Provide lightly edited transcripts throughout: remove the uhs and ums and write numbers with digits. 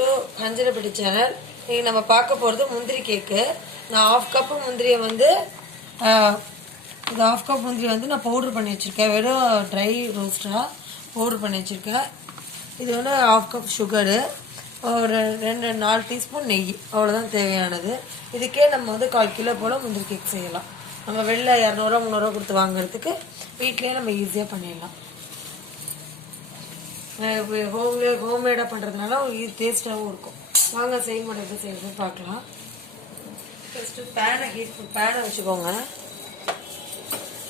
To அஞ்சனப்பட்டி channel. இன்றைக்கி நம்ம பார்க்க போகிறது முந்திரி கேக்கு. நான் ஹாஃப் கப்பு முந்திரியை வந்து ஹாஃப் கப் முந்திரி வந்து நான் பவுட்ரு பண்ணி வச்சுருக்கேன். வெறும் ட்ரை ரோஸ்ட்டாக பவுட்ரு பண்ணி வச்சுருக்கேன். இது வந்து ஹாஃப் கப் சுகரு, ஒரு 4 டீஸ்பூன் நெய், அவ்வளோதான் தேவையானது. இதுக்கே நம்ம வந்து 1/4 கிலோ போல் முந்திரி கேக் செய்யலாம். நம்ம வெளில 200 300 கொடுத்து வாங்குறதுக்கு வீட்லேயே நம்ம ஈஸியாக பண்ணிடலாம். ஹோம்மேடாக பண்ணுறதுனால இது டேஸ்ட்டாகவும் இருக்கும். வாங்க செய்முறை எப்படி செய்யறது பார்க்கலாம். ஃபஸ்ட்டு பேனை வச்சுக்கோங்க.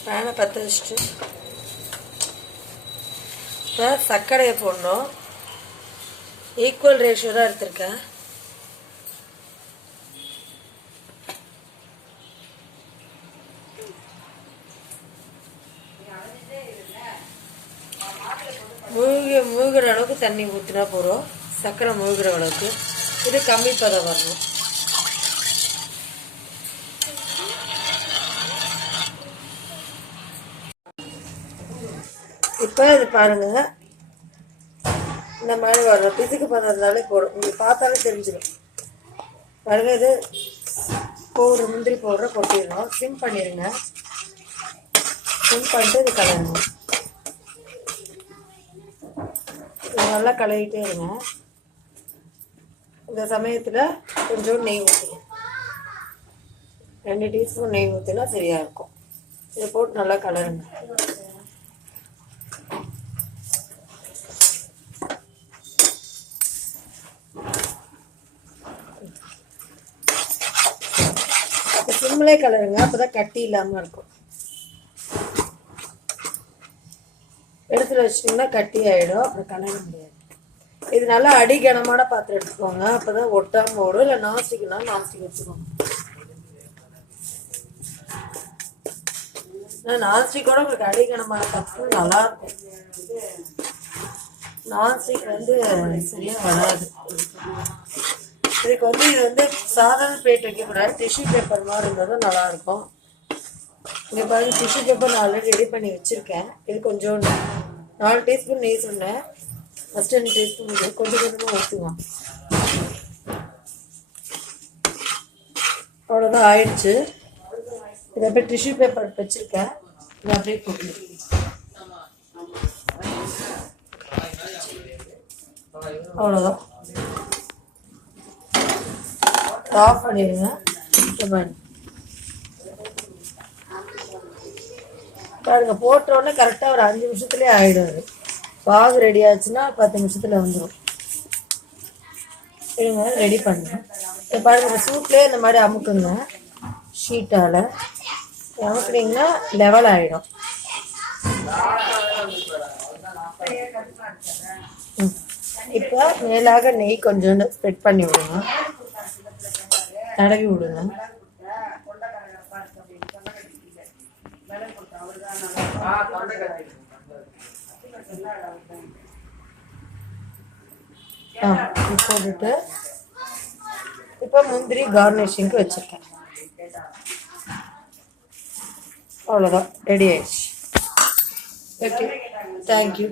பேனை பற்ற வச்சுட்டு இப்போ சர்க்கரையை போடணும். ஈக்குவல் ரேஷியோ தான் எடுத்திருக்கேன். மூழ்கிற அளவுக்கு தண்ணி ஊற்றினா போகிறோம். சர்க்கரை மூழ்கிற அளவுக்கு. இது கம்மி பதம் வரணும். இப்போ இது பாருங்க, இந்த மாதிரி வரும். பிசுக்கு பண்ணதுனாலே போடும். உங்களுக்கு பார்த்தாலே தெரிஞ்சிடும். பாருங்க, இது பவுடர், முந்திரி பவுடரை கொட்டிடணும். சிம் பண்ணிடுங்க. சிம் பண்ணிட்டு இது கலரணும். நல்லா கலரிட்டே இருங்க. இந்த சமயத்தில் கொஞ்சம் நெய் ஊற்றணும். 2 டீஸ்பூன் நெய் ஊற்றினா சரியாக இருக்கும். இதை போட்டு நல்லா கலருங்க. சிம்மிலே கலருங்க, அப்போதான் கட்டி இல்லாமல் இருக்கும். எடுத்துல வச்சிட்டிங்கன்னா கட்டி ஆகிடும், அப்புறம் கலர முடியாது. இது நல்லா அடிகனமான பாத்திரம் எடுத்துக்கோங்க, அப்போ தான் ஒட்டாமல் வரும். இல்லை நான்ஸ்டிக்னா நான்ஸ்டிக் வச்சுக்கோங்க. நான்ஸ்டிக்கோட உங்களுக்கு அடிகனமான பாத்திரம் நல்லாயிருக்கும். நான்ஸ்டிக் வந்து சரியாக வராது. இதுக்கு வந்து இது வந்து சாதாரண பிளேட் வைக்கக்கூடாது, டிஷ்யூ பேப்பர் மாதிரி இருந்தால் நல்லாயிருக்கும். இங்கே பாருங்க, டிஷ்யூ பேப்பர் நான் ஆல்ரெடி ரெடி பண்ணி வச்சுருக்கேன். இது கொஞ்சம் 4 டீஸ்பூன் நெய் சொன்னேன். ஃபஸ்ட்டு 2 டீஸ்பூன் கொஞ்சம் கொஞ்சமாக ஊற்றுவோம். அவ்வளோதான் ஆயிடுச்சு. இதை அப்படியே டிஷ்யூ பேப்பர் வச்சுருக்கேன். இதை அப்படியே போட்டு அவ்வளோதான். ஆஃப் பண்ணிடுங்க. பாருங்க, போட்ட உடனே கரெக்டாக ஒரு 5 நிமிஷத்துலேயே ஆகிடும். பாகு ரெடி ஆச்சுன்னா 10 நிமிஷத்தில் வந்துடும். இருங்க, ரெடி பண்ணுங்க. இப்போ பாருங்க, சூட்லேயே இந்த மாதிரி அமுக்குங்க. ஷீட்டால் அமுக்குனீங்கன்னா லெவல் ஆகிடும். இப்போ மேலாக நெய் கொஞ்சம் ஸ்ப்ரெட் பண்ணி விடுங்க, தடவி விடுங்க. போட்டுட்டு இப்போ முந்திரி கார்னிஷிங்க்கு வச்சிருக்கேன். அவ்வளோதான், ரெடி ஆயிடுச்சு. Okay, thank you.